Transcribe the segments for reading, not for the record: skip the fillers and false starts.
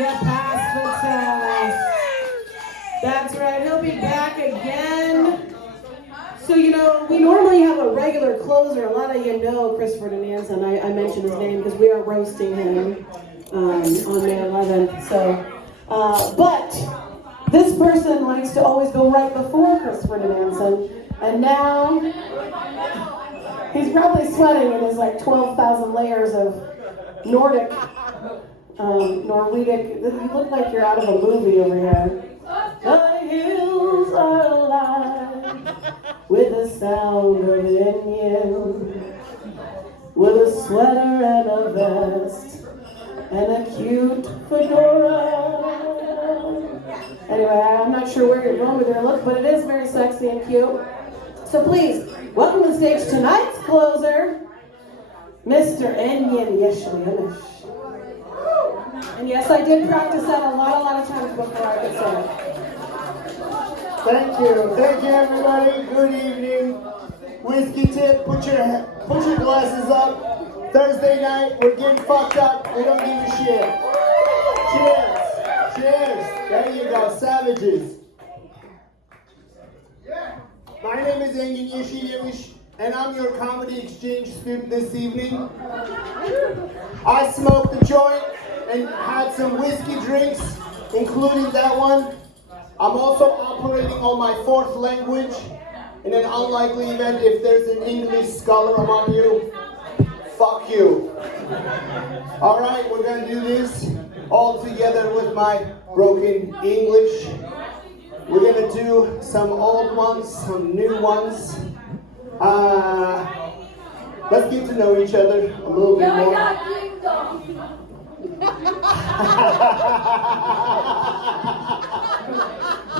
Yeah, pass the test. That's right, he'll be back again. So, we normally have a regular closer. A lot of you know Chris Ferdinandson. I mentioned his name because we are roasting him on May 11th. So, but this person likes to always go right before Chris Ferdinandson. And now, he's probably sweating in his 12,000 layers of Nordic, Norwegian. You look like you're out of a movie over here. The hills are alive with the sound of Indian, with a sweater and a vest and a cute fedora. Anyway, I'm not sure where you're going with your look, but it is very sexy and cute. So please, welcome to the stage tonight's closer, Mr. Enyen Yeshlianish. And yes, I did practice that a lot of times before I could say it. Thank you everybody. Good evening. Whiskey tip, put your glasses up. Thursday night, we're getting fucked up. We don't give a shit. Cheers. Cheers. There you go, savages. My name is Engin Yeşilyemiş, and I'm your comedy exchange student this evening. I smoked a joint and had some whiskey drinks, including that one. I'm also operating on my fourth language. In an unlikely event, if there's an English scholar among you, fuck you. All right, we're gonna do this all together with my broken English. We're gonna do some old ones, some new ones. Let's get to know each other a little bit more.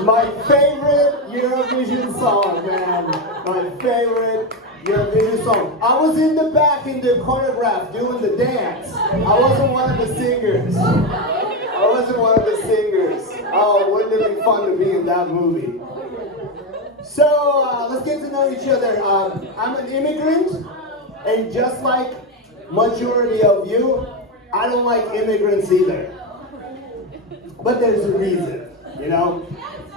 My favorite Eurovision song, man. My favorite Eurovision song. I was in the back in the choreograph doing the dance. I wasn't one of the singers. Oh, wouldn't it be fun to be in that movie? So, let's get to know each other. I'm an immigrant, and just like majority of you, I don't like immigrants either. But there's a reason,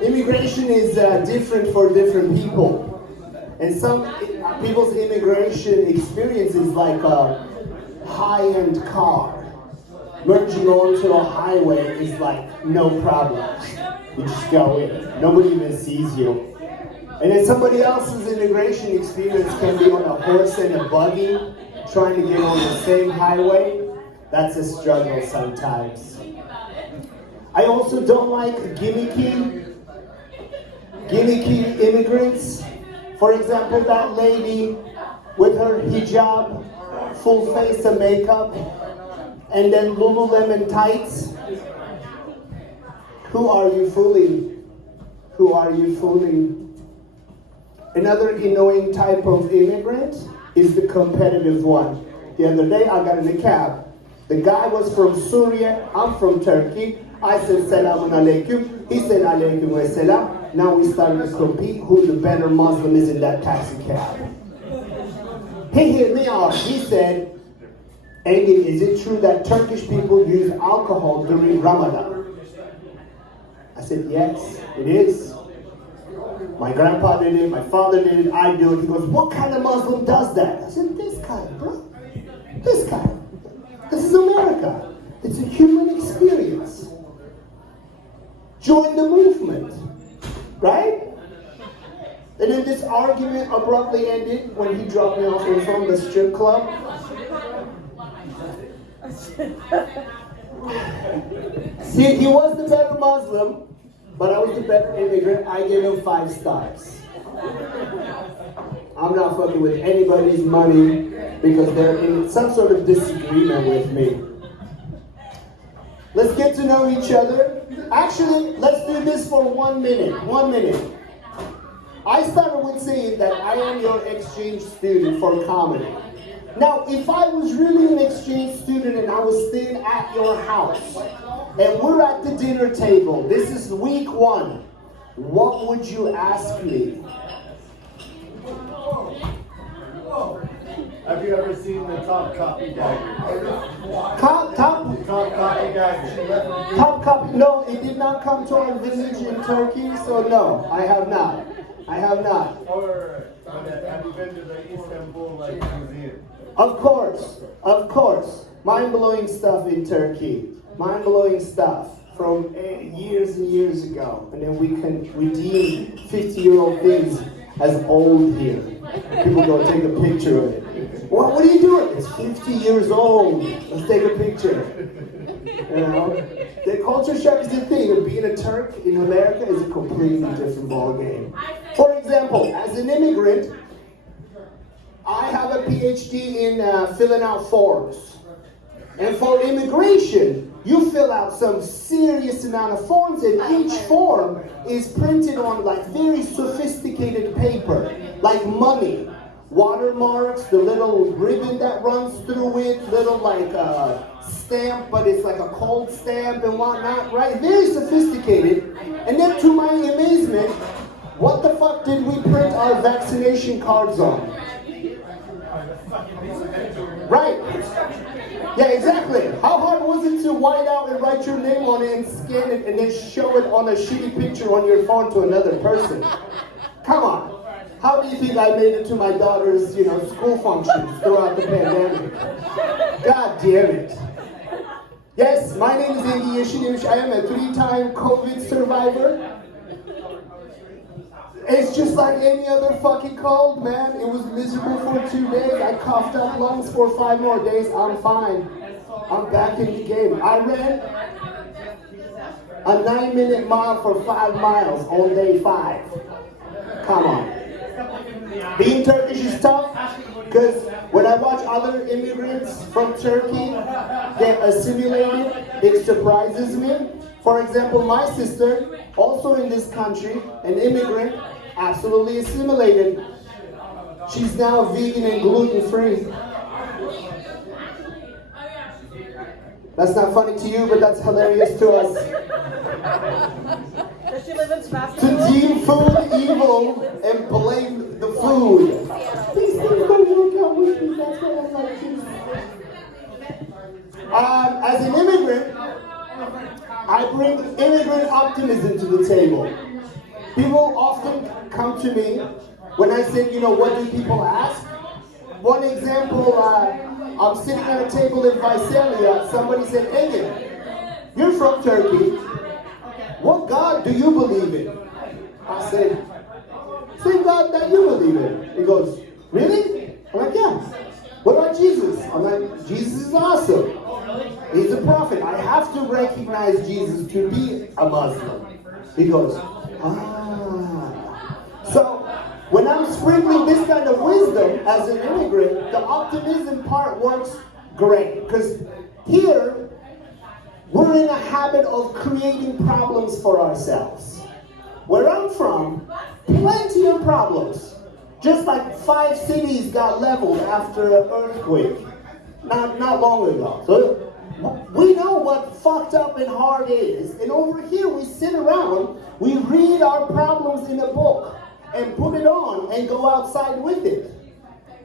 Immigration is different for different people. And some people's immigration experience is like a high-end car. Merging onto a highway is like no problem. You just go in. Nobody even sees you. And then somebody else's immigration experience can be on a horse and a buggy, trying to get on the same highway. That's a struggle sometimes. I also don't like gimmicky immigrants. For example, that lady with her hijab, full face of makeup, and then Lululemon tights. Who are you fooling? Another annoying type of immigrant is the competitive one. The other day I got in a cab. The guy was from Syria, I'm from Turkey. I said selamun alaikum, he said alaikum wa salam. Now we started to compete who the better Muslim is in that taxi cab. He hit me off, he said, Engin, is it true that Turkish people use alcohol during Ramadan? I said, yes, it is. My grandpa did it, my father did it, I do it. He goes, what kind of Muslim does that? I said, this kind, bro. This kind. This is America. It's a human experience. Join the movement, right? And then this argument abruptly ended when he dropped me off in front of the strip club. See, he was the better Muslim, but I was the better immigrant. I gave him 5 stars. I'm not fucking with anybody's money because they're in some sort of disagreement with me. Let's get to know each other. Actually, let's do this for 1 minute. 1 minute. I started with saying that I am your exchange student for comedy. Now, if I was really an exchange student and I was staying at your house, and we're at the dinner table, this is week 1, what would you ask me? I've Have you ever seen the top copy dagger? Top Copy dagger. Top copy. No, it did not come to our village in Turkey, so no, I have not. I have not. Or have you been to the Istanbul museum? Of course. Mind-blowing stuff in Turkey. Mind-blowing stuff from years and years ago. And then we can redeem 50-year-old things as old here. People go take a picture of it. What are you doing? It's 50 years old. Let's take a picture. You know? The culture shock is the thing. Being a Turk in America is a completely different ballgame. For example, as an immigrant, I have a PhD in filling out forms. And for immigration, you fill out some serious amount of forms, and each form is printed on like very sophisticated paper, like money, watermarks, the little ribbon that runs through it, little like stamp, but it's like a cold stamp and whatnot, right? Very sophisticated. And then to my amazement, what the fuck did we print our vaccination cards on? Right. Yeah, exactly. How hard was it to white out and write your name on it and scan it and then show it on a shitty picture on your phone to another person? Come on. How do you think I made it to my daughter's, school functions throughout the pandemic? God damn it. Yes, my name is Andy Yeshinish. I am a 3-time COVID survivor. It's just like any other fucking cold, man. It was miserable for 2 days. I coughed up lungs for 5 more days. I'm fine. I'm back in the game. I ran a 9-minute mile for 5 miles on day 5. Come on. Being Turkish is tough because when I watch other immigrants from Turkey get assimilated, it surprises me. For example, my sister, also in this country, an immigrant, absolutely assimilated. She's now vegan and gluten-free. That's not funny to you, but that's hilarious to us. Does she live in Sebastian? To deem food evil and blame the food. These things don't work out with me. That's what I like to. As an immigrant, I bring immigrant optimism to the table. People often come to me when I say, what do people ask? One example, I'm sitting at a table in Visalia. Somebody said, Ege, you're from Turkey. What God do you believe in? I said, same God that you believe in. He goes, really? I'm like, yeah. What about Jesus? I'm like, Jesus is awesome. He's a prophet. I have to recognize Jesus to be a Muslim. He goes, So, when I'm sprinkling this kind of wisdom as an immigrant, the optimism part works great. Because here, we're in a habit of creating problems for ourselves. Where I'm from, plenty of problems. Just like 5 cities got leveled after an earthquake not long ago. So we know what fucked up and hard is. And over here we sit around, we read our problems in a book and put it on and go outside with it.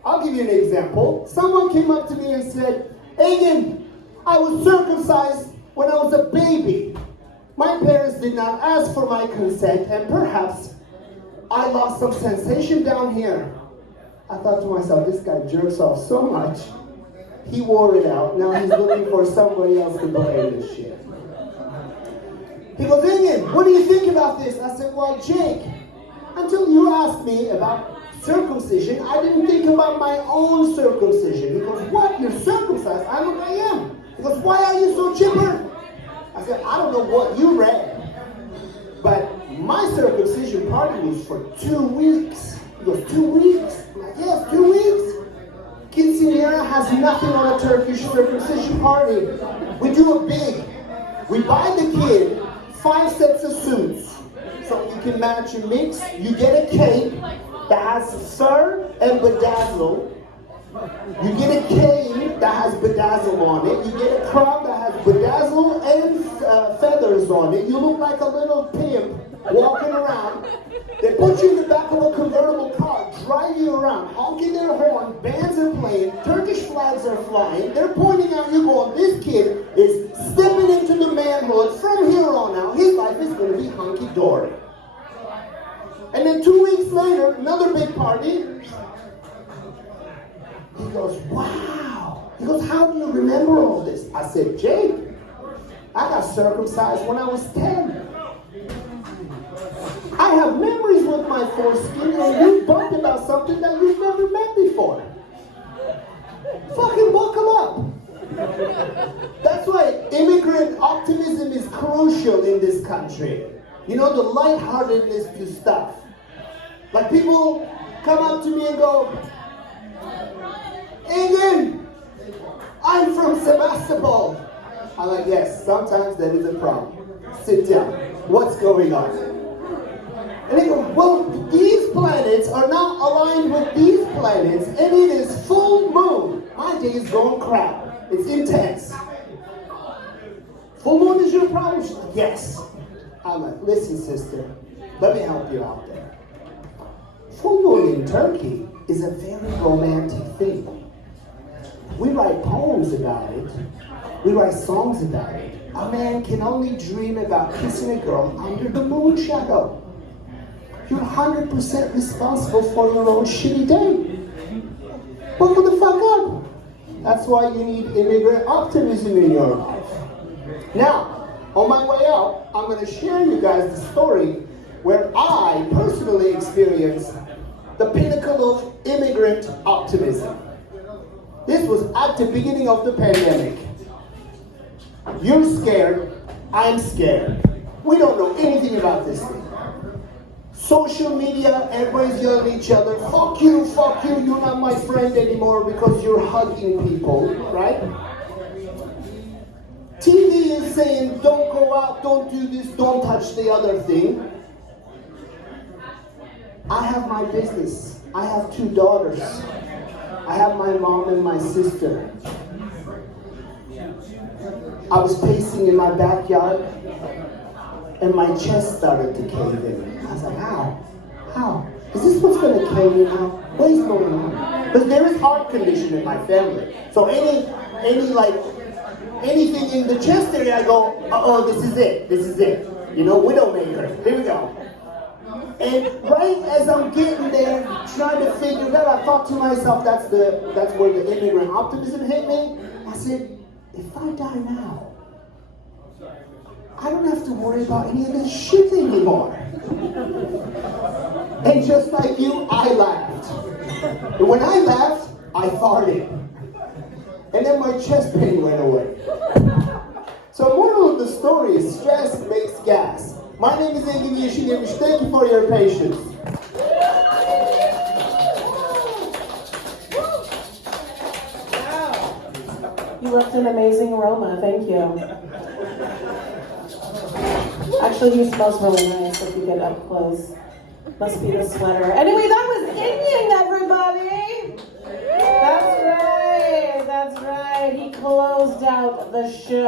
I'll give you an example. Someone came up to me and said, Egan, I was circumcised when I was a baby. My parents did not ask for my consent, and perhaps I lost some sensation down here. I thought to myself, this guy jerks off so much. He wore it out. Now he's looking for somebody else to blame this shit. He goes, Egan, what do you think about this? I said, well, Jake, until you asked me about circumcision, I didn't think about my own circumcision. He goes, what? You're circumcised? I look, I am. He goes, why are you so chipper? I said, I don't know what you read, but my circumcision party was for 2 weeks. He goes, 2 weeks? I'm like, yes, 2 weeks. Quinceañera has nothing on a Turkish circumcision party. We do it big. We buy the kid 5 sets of suits. So you can match and mix. You get a cape that has fur and bedazzle. You get a cane that has bedazzle on it. You get a crown that has bedazzle and feathers on it. You look like a little pimp walking around. They put you in the back of a convertible car, drive you around, honking their horn, bands are playing. plane, Turkish flags are flying, they're pointing out you going, this kid is stepping into the manhood. From here on out, his life is going to be hunky-dory. And then 2 weeks later, another big party. He goes, wow. He goes, how do you remember all this? I said, Jake, I got circumcised when I was 10. I have memories with my foreskin, and you bumped about something that you've never met before. Fucking buckle up. That's why immigrant optimism is crucial in this country. You know, the lightheartedness to stuff. Like people come up to me and go, England, I'm from Sebastopol. I'm like, yes, sometimes that is a problem. Sit down. What's going on? And they go, well, these planets are not aligned with these planets, and it is full moon. My day is going crap. It's intense. Full moon is your problem? She's like, yes. I'm like, listen, sister, let me help you out there. Full moon in Turkey is a very romantic thing. We write poems about it. We write songs about it. A man can only dream about kissing a girl under the moon shadow. You're 100% responsible for your own shitty day. Buckle the fuck up. That's why you need immigrant optimism in your life. Now, on my way out, I'm going to share you guys the story where I personally experienced the pinnacle of immigrant optimism. This was at the beginning of the pandemic. You're scared, I'm scared. We don't know anything about this thing. Social media, everybody's yelling at each other, fuck you, you're not my friend anymore because you're hugging people, right? TV is saying, don't go out, don't do this, don't touch the other thing. I have my business. I have 2 daughters. I have my mom and my sister. I was pacing in my backyard and my chest started to cave in. I was like, how? How? Is this what's going to kill me now? What is going on? Because there is heart condition in my family. So anything in the chest area, I go, uh-oh, this is it. You know, Widowmaker. Here we go. And right as I'm getting there, trying to figure it out, I thought to myself, that's where the immigrant optimism hit me. I said, if I die now, I don't have to worry about any of this shit anymore. And just like you, I laughed. And when I laughed, I farted. And then my chest pain went away. So moral of the story is stress makes gas. My name is Engin Yeşilyemiş. Thank you for your patience. You left an amazing aroma, thank you. Actually, he smells really nice if you get up close. Must be the sweater. Anyway, that was Engin, everybody! That's right. He closed out the show.